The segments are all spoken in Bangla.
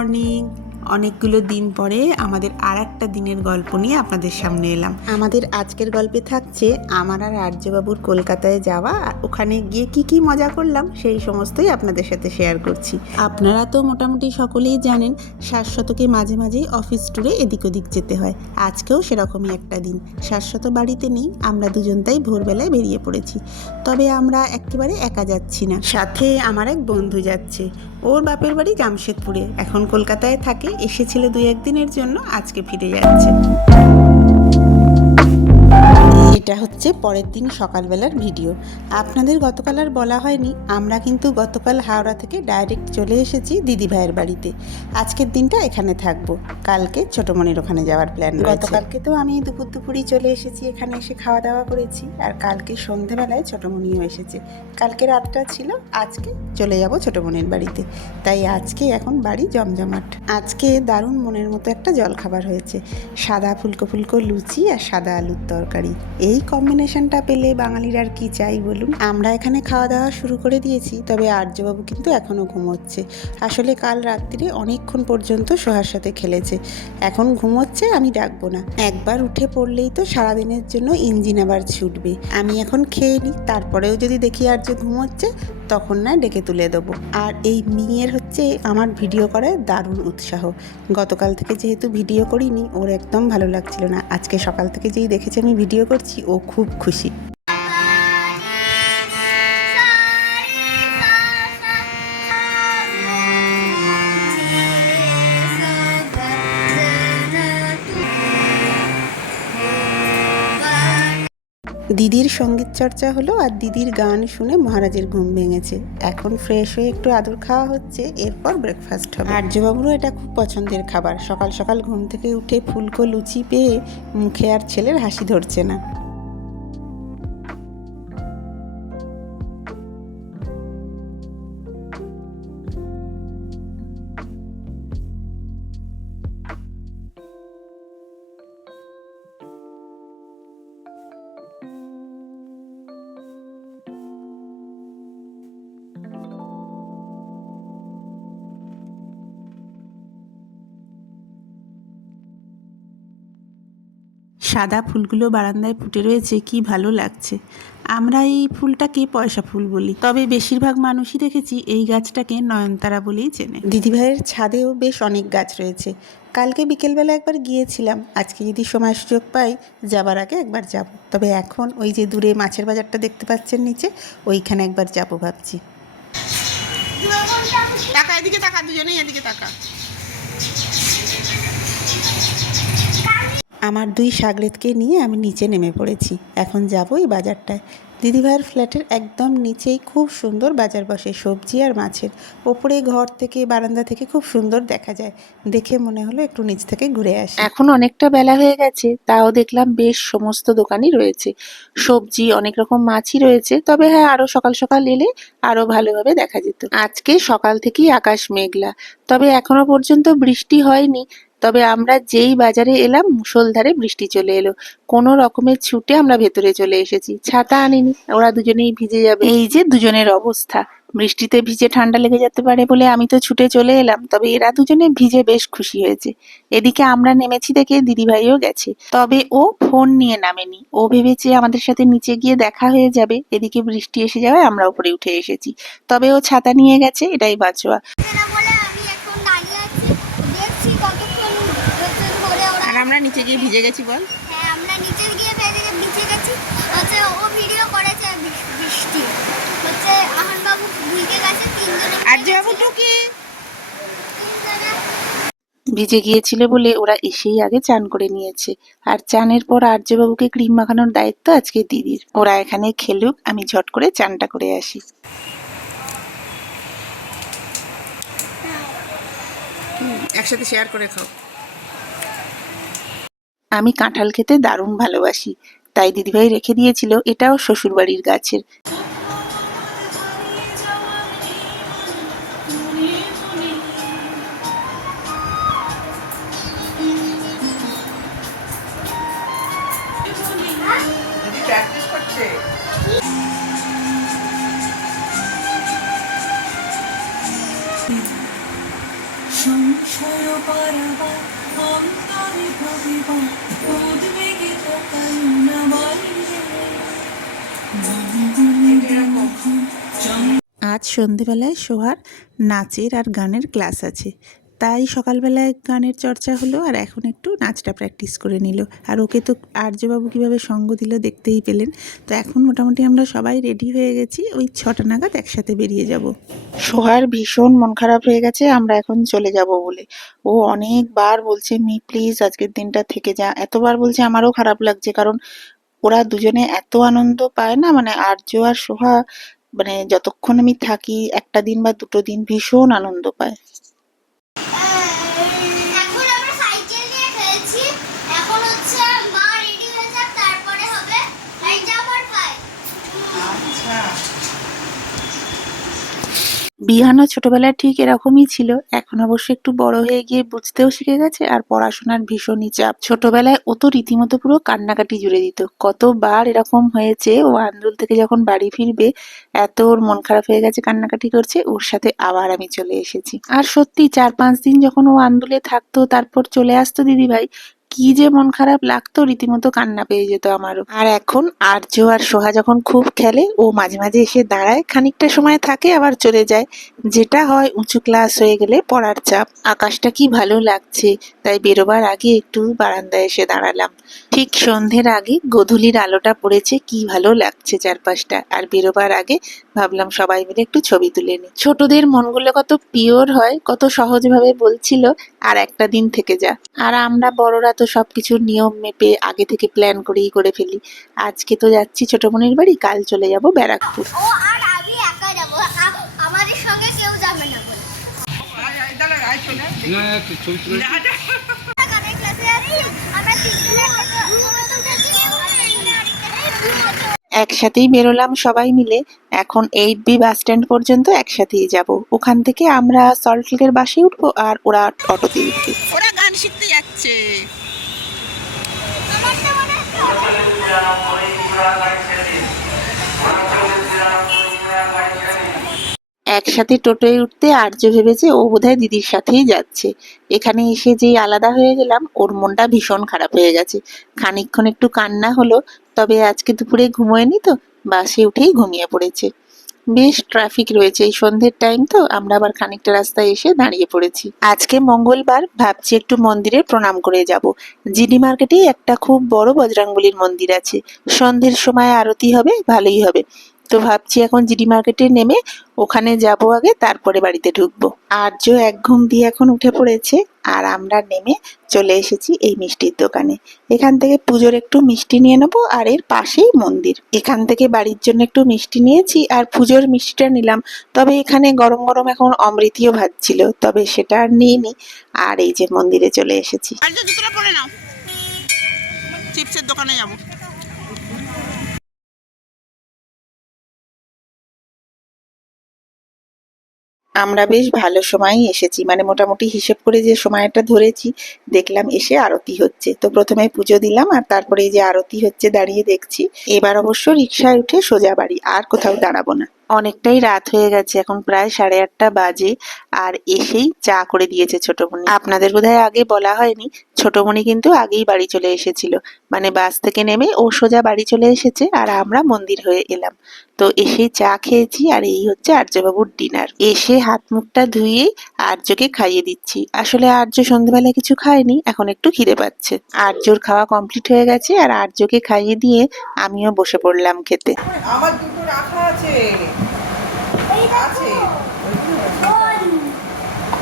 মর্নিং। অনেকগুলো দিন পরে আমাদের আর একটা দিনের গল্প নিয়ে আপনাদের সামনে এলাম। আমাদের আজকের গল্পে থাকছে আমার আর আর্যবাবুর কলকাতায় যাওয়া, আর ওখানে গিয়ে কি কি মজা করলাম সেই সমস্তই আপনাদের সাথে শেয়ার করছি। আপনারা তো মোটামুটি সকলেই জানেন শাশ্বতকে মাঝে মাঝেই অফিস ট্যুরে এদিক ওদিক যেতে হয়। আজকেও সেরকমই একটা দিন। শাশ্বত বাড়িতে নেই, আমরা দুজন তাই ভোরবেলায় বেরিয়ে পড়েছি। তবে আমরা একেবারে একা যাচ্ছি না, সাথে আমার এক বন্ধু যাচ্ছে। ওর বাপের বাড়ি জামশেদপুরে, এখন কলকাতায় থাকে, এসেছিল 2-1 দিনের জন্য, আজকে ফিরে যাচ্ছে। এটা হচ্ছে পরের দিন সকালবেলার ভিডিও। আপনাদের গতকাল আর বলা হয়নি, আমরা কিন্তু গতকাল হাওড়া থেকে ডাইরেক্ট চলে এসেছি দিদিভাইয়ের বাড়িতে। আজকের দিনটা এখানে থাকবো, কালকে ছোটমণির ওখানে যাওয়ার প্ল্যান রয়েছে। গতকালকে তো আমি দুপুরই চলে এসেছি, এখানে এসে খাওয়া দাওয়া করেছি, আর কালকে সন্ধেবেলায় ছোটমণিও এসেছে। কালকে রাতটা ছিল, আজকে চলে যাব ছোটমণির বাড়িতে। তাই আজকে এখন বাড়ি জমজমাট। আজকে দারুণ মনের মতো একটা জলখাবার হয়েছে, সাদা ফুলকো ফুলকো লুচি আর সাদা আলুর তরকারি। এই কম্বিনেশনটা পেলে বাঙালির আর কি চাই বলুন। আমরা এখানে খাওয়া দাওয়া শুরু করে দিয়েছি, তবে আর্যবাবু কিন্তু এখনও ঘুমোচ্ছে। আসলে কাল রাত্রিরে অনেকক্ষণ পর্যন্ত সোহার সাথে খেলেছে, এখন ঘুমোচ্ছে, আমি ডাকবো না। একবার উঠে পড়লেই তো সারাদিনের জন্য ইঞ্জিন আবার ছুটবে। আমি এখন খেয়ে নিই, তারপরেও যদি দেখি আর্য ঘুমোচ্ছে তখন না ডেকে তুলে দেবো। আর এই মেয়ের হচ্ছে আমার ভিডিও করার দারুণ উৎসাহ। গতকাল থেকে যেহেতু ভিডিও করিনি, ওর একদম ভালো লাগছিল না। আজকে সকাল থেকে যেই দেখেছে আমি ভিডিও করছি, ও খুব খুশি। দিদির সঙ্গীত চর্চা হলো, আর দিদির গান শুনে মহারাজের ঘুম ভেঙেছে। এখন ফ্রেশ হয়ে একটু আদর খাওয়া হচ্ছে, এরপর ব্রেকফাস্ট হবে। আর্যবাবুরও এটা খুব পছন্দের খাবার। সকাল সকাল ঘুম থেকে উঠে ফুলকো লুচি পেয়ে মুখে আর ছেলের হাসি ধরছে না। সাদা ফুলগুলো বারান্দায় ফুটে রয়েছে, কি ভালো লাগছে। আমরা এই ফুলটাকে পয়সা ফুল বলি, তবে বেশিরভাগ মানুষই দেখেছি এই গাছটাকে নয়নতারা বলেই চেনে। দিদিভাইয়ের ছাদেও বেশ অনেক গাছ রয়েছে। কালকে বিকেলবেলা একবার গিয়েছিলাম, আজকে যদি সময় সুযোগ পাই যাবার আগে একবার যাব। তবে এখন ওই যে দূরে মাছের বাজারটা দেখতে পাচ্ছেন নিচে, ওইখানে একবার যাব ভাবছি। টাকা এদিকে টাকা, দুজনেই এদিকে টাকা। আমার 2 শাগরেদকে নিয়ে আমি নিচে নেমে পড়েছি। এখন যাবো এই বাজারটায়। দিদিভাইয়ের ফ্ল্যাটের একদম নিচেই খুব সুন্দর বাজার বসে, সবজি আর মাছের। ওপরে ঘর থেকে বারান্দা থেকে খুব সুন্দর দেখা যায়। দেখে মনে হলো একটু নিচ থেকে ঘুরে আসি। এখন অনেকটা বেলা হয়ে গেছে, তাও দেখলাম বেশ সমস্ত দোকানই রয়েছে। সবজি, অনেক রকম মাছই রয়েছে। তবে হ্যাঁ, আরো সকাল সকাল এলে আরো ভালোভাবে দেখা যেত। আজকে সকাল থেকেই আকাশ মেঘলা, তবে এখনো পর্যন্ত বৃষ্টি হয়নি। তবে আমরা যেই বাজারে এলাম মুষলধারে বৃষ্টি চলে এলো। কোনো রকমের ছুটে আমরা ভেতরে চলে এসেছি। ছাতা আনিনি, ওরা দুজনেই ভিজে যাবে। এই যে দুজনের অবস্থা, বৃষ্টিতে ভিজে ঠান্ডা লেগে যেতে পারে বলে আমি তো ছুটে চলে এলাম, তবে এরা দুজনে ভিজে বেশ খুশি হয়েছে। এদিকে আমরা নেমেছি দেখে দিদিভাইও গেছে, তবে ও ফোন নিয়ে নামেনি। ও ভেবেছে আমাদের সাথে নিচে গিয়ে দেখা হয়ে যাবে, এদিকে বৃষ্টি এসে যাওয়ায় আমরা উপরে উঠে এসেছি। তবে ও ছাতা নিয়ে গেছে, এটাই বাঁচোয়া। আর আমরা নিচে গিয়ে ভিজে গেছি বল। হ্যাঁ, আমরা নিচে গিয়ে ভিজে গেছি। হচ্ছে ও ভিডিও করেছে বৃষ্টি হচ্ছে, আহানবাবু ভিজে গেছে, 3 জনে। আর্যবাবু টুকি ভিজে গিয়েছিল বলে ওরা এসেই আগে চান করে নিয়েছে। আর চানের পর আর্যবাবুকে ক্রিম মাখানোর দায়িত্ব আজকে দিদির। ওরা এখানে খেলুক, আমি ঝট করে চানটা করে আসি। একসাথে শেয়ার করে খাও। আমি কাঁঠাল খেতে দারুণ ভালোবাসি, তাই দিদিভাই রেখে দিয়েছিল, এটাও শ্বশুরবাড়ির গাছের। ঝড়ো পারাবার অন্তরে ভাবিবার উদ্বেগে তাকাই না বাইরে আজ সন্ধেবেলায় সোহার নাচের আর গানের ক্লাস আছে, তাই সকালবেলায় গানের চর্চা হলো আর এখন একটু নাচটা প্র্যাকটিস করে নিল। আর ওকে তো আর্যবাবু কীভাবে সঙ্গ দিল দেখতেই পেলেন। তো এখন মোটামুটি আমরা সবাই রেডি হয়ে গেছি, ওই 6টা নাগাদ একসাথে বেরিয়ে যাব। সোহার ভীষণ মন খারাপ হয়ে গেছে আমরা এখন চলে যাব বলে। ও অনেকবার বলছে মি প্লিজ আজকের দিনটা থেকে যা, এতবার বলছে আমারও খারাপ লাগছে, কারণ ওরা দুজনে এত আনন্দ পায় না, মানে আর্য আর সোহা, মানে যতক্ষণ আমি থাকি একটা দিন বা দুটো দিন ভীষণ আনন্দ পায়। এখন আমরা সাইকেল নিয়ে খেলছি। এখন হচ্ছে মা রেডি হয়ে যাক, তারপরে হবে লাইট জাম্পার ফাইট। আচ্ছা, বিহানও ছোটবেলায় ঠিক এরকমই ছিল, এখন অবশ্য একটু বড় হয়ে গিয়ে বুঝতেও শিখে গেছে আর পড়াশোনার ভীষণই চাপ। ছোটবেলায় ও তো রীতিমতো পুরো কান্নাকাটি জুড়ে দিত, কতবার এরকম হয়েছে ও আন্দুল থেকে যখন বাড়ি ফিরবে এত ওর মন খারাপ হয়ে গেছে, কান্নাকাটি করছে, ওর সাথে আবার আমি চলে এসেছি। আর সত্যি 4-5 দিন যখন ও আন্দুলে থাকতো তারপর চলে আসতো দিদিভাই, কি যে মন খারাপ লাগতো, রীতিমতো কান্না পেয়ে যেত আমারও। আর এখন আর্য আর সোহা যখন খুব খেলে ও মাঝে মাঝে এসে দাঁড়ায়, খানিকটা সময় থাকে আবার চলে যায়, যেটা হয় উঁচু ক্লাস হয়ে গেলে পড়ার চাপ। আকাশটা কি ভালো লাগছে, তাই বেরোবার আগে একটু বারান্দায় এসে দাঁড়ালাম। ঠিক সন্ধ্যের আগে গোধূলির আলোটা পড়েছে, কি ভালো লাগছে চারপাশটা। আর বেরোবার আগে ভাবলাম সবাই মিলে একটু ছবি তুলে নিই। ছোটদের মনগুলো কত পিওর হয়, কত সহজভাবে বলছিল আর একটা দিন থেকে যা। আর আমরা বড়রা তো সবকিছু নিয়ম মেপে আগে থেকে প্ল্যান করেই করে ফেলি। আজকে তো যাচ্ছি ছোট বোনের বাড়ি, কাল চলে যাব ব্যারাকপুর। ও আর আমি একা যাব, আমাদের সঙ্গে কেউ যাবে না বলে। গানের ক্লাসে আছি, আমরা তিনজনে একসাথেই বেরোলাম সবাই মিলে। এখন 8B বাস স্ট্যান্ড পর্যন্ত একসাথেই যাব, ওখান থেকে আমরা সল্টলেকের বাসে উঠবো আর ওরা অটোতে উঠবে। ওরা গান শিখতে যাচ্ছে। আমারটা মনে একসাথে টোটোয় উঠতে আর্য ভেবেছে ও বোধহয় দিদির সাথেই যাচ্ছে। এখানে এসে যেই আলাদা হয়ে গেলাম, ওর মনটা ভীষণ খারাপ হয়ে গেছে, খানিকক্ষণ একটু কান্না হলো, তবে আজকে দুপুরে ঘুমোয়নি তো, বাসে উঠেই ঘুমিয়ে পড়েছে। বেশ ট্রাফিক রয়েছে, এই সন্ধ্যের টাইম তো, আমরা আবার খানিকটা রাস্তায় এসে দাঁড়িয়ে পড়েছি। আজকে মঙ্গলবার, ভাবছি একটু মন্দিরে প্রণাম করে যাব। জিডি মার্কেটে একটা খুব বড় বজরংবলীর মন্দির আছে, সন্ধ্যের সময় আরতি হবে, ভালোই হবে। তো ভাবছি এখন জিডি মার্কেটে নেমে ওখানে যাব আগে, তারপরে বাড়িতে ঢুকবো। আর্য এক ঘুম দিয়ে এখন উঠে পড়েছে আর আমরা নেমে চলে এসেছি এই মিষ্টির দোকানে। এখান থেকে পুজোর একটু মিষ্টি নিয়ে নেবো আর এর পাশেই মন্দির। এখান থেকে বাড়ির জন্য একটু মিষ্টি নিয়েছি আর পুজোর মিষ্টিটা নিলাম। তবে এখানে গরম গরম এখন অমৃতিও ভাজছিল, তবে সেটা আর নিইনি। আর এই যে মন্দিরে চলে এসেছি। আর যে জুতোটা পরে নাও, চিপসের দোকানে যাবো। আমরা বেশ ভালো সময়ই এসেছি, মানে মোটামুটি হিসেব করে যে সময়টা ধরেছি, দেখলাম এসে আরতি হচ্ছে। তো প্রথমে পুজো দিলাম আর তারপরে এই যে আরতি হচ্ছে দাঁড়িয়ে দেখছি। এবার অবশ্য রিকশায় উঠে সোজা বাড়ি, আর কোথাও দাঁড়াবো না। অনেকটাই রাত হয়ে গেছে, এখন প্রায় 8:30 বাজে। আর এসেই চা করে দিয়েছে ছোটমণি। আপনাদের বোধহয় আগে বলা হয়নি, ছোটমণি কিন্তু আগেই বাড়ি চলে এসেছিল, মানে বাস থেকে নেমে ও সোজা বাড়ি চলে এসেছে আর আমরা মন্দির হয়ে এলাম। তো এসেই চা খেয়েছি আর এই হচ্ছে আর্যবাবুর ডিনার। এসে হাত মুখটা ধুয়েই আর্যকে খাইয়ে দিচ্ছি। আসলে আর্য সন্ধ্যেবেলা কিছু খায়নি, এখন একটু খিদে পাচ্ছে। আর্যর খাওয়া কমপ্লিট হয়ে গেছে আর আর্যকে খাইয়ে দিয়ে আমিও বসে পড়লাম খেতে। আমার দুটো রাখা আছে, আছে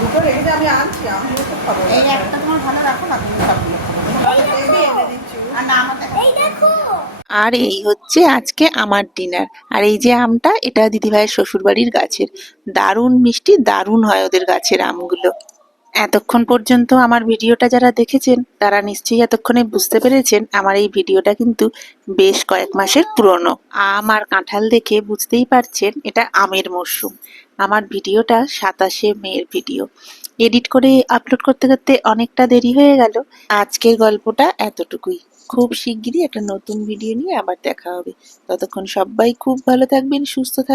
দুটো রেখে দে, আমি আনছি, আমিও তো খাবো। এই একটা তোমার ভালো রাখো না, তুমি সবগুলো খাবো। বেবি এনে দিচ্ছি। আর না আমাদের এই দেখো আর এই হচ্ছে আজকে আমার ডিনার। আর এই যে আমটা, এটা দিদিভাইয়ের শ্বশুরবাড়ির গাছের, দারুণ মিষ্টি, দারুণ হয় ওদের গাছের আমগুলো। এতক্ষণ পর্যন্ত আমার ভিডিওটা যারা দেখেছেন তারা নিশ্চয়ই এতক্ষণে বুঝতে পেরেছেন আমার এই ভিডিওটা কিন্তু বেশ কয়েক মাসের পুরনো। আম আর কাঁঠাল দেখে বুঝতেই পারছেন এটা আমের মরশুম। আমার ভিডিওটা 27শে মের ভিডিও, এডিট করে আপলোড করতে করতে অনেকটা দেরি হয়ে গেল। আজকের গল্পটা এতটুকুই। খুব শিগগিরই একটা নতুন ভিডিও নিয়ে আবার দেখা হবে। ততক্ষণ সবাই খুব ভালো থাকবেন, সুস্থ থাকবেন।